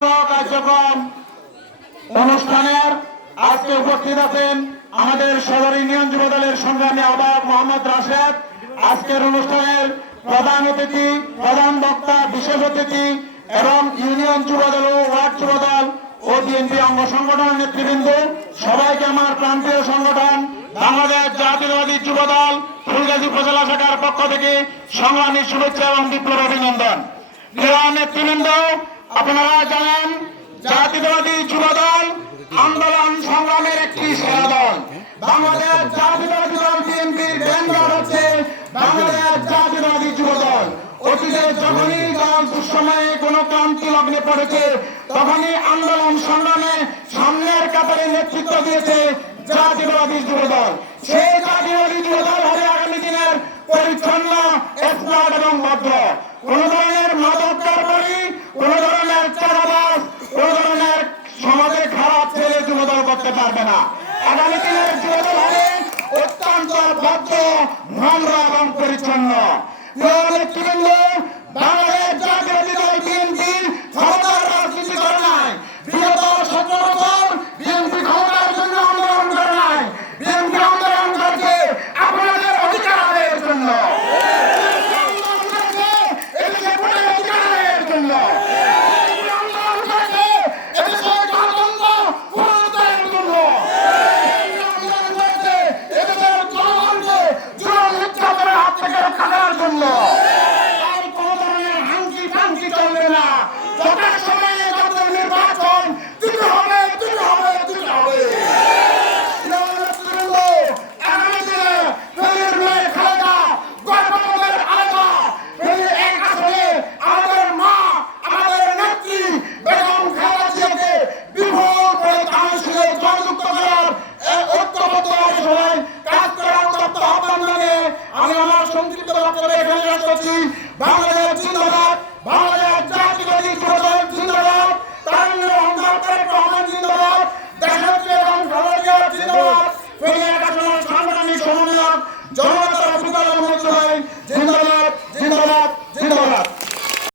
কার্যক্রম অনুষ্ঠানের আজকে উপস্থিত আছেন আমাদের সদর ইউনিয়ন যুব দলের সংগ্রামী আহ্বায়ক মোহাম্মদ রাশেদ। আজকের অনুষ্ঠানের প্রধান অতিথি, প্রধান বক্তা, বিশেষ অতিথি এবং ইউনিয়ন যুব দল ও ওয়ার্ড যুব দল ও বিএনপি অঙ্গ সংগঠনের নেতৃবৃন্দ। সবাইকে আমার প্রান্তীয় সংগঠন, বাংলাদেশ জাতীয়বাদী যুব দল, ফুলগাজী উপজেলা শাখার পক্ষ থেকে সংগ্রামী শুভেচ্ছা এবং বিপ্লব অভিনন্দন। নেতৃবৃন্দ আপনারা জানেন জাতীয়বাদী যুব দল আন্দোলন সংগ্রামের একটি সেরা দল। বাংলাদেশ জাতীয়বাদী দল বিএনপির হচ্ছে বাংলাদেশ দল অতীতে যখনই দল দুঃসময়ে লগ্নে পড়েছে, তখনই আন্দোলন সংগ্রামে সামনের কাতারে নেতৃত্ব দিয়েছে জাতীয়বাদী যুব দল সেই জাতীয়বাদী যুব দল হবে আগামী দিনের পরিচ্ছন্ন এবং ভদ্র। কোন পারবে না। আগামী দিনের যুবদল হবে। অত্যন্ত নম্র এবং পরিচ্ছন্ন। বাংলাদেশ সংক্ষিপ্ত বক্তব্য এখানে রাখছি বাংলাদেশ জিন্দাবাদ। বাংলাদেশ জাতীয়তাবাদী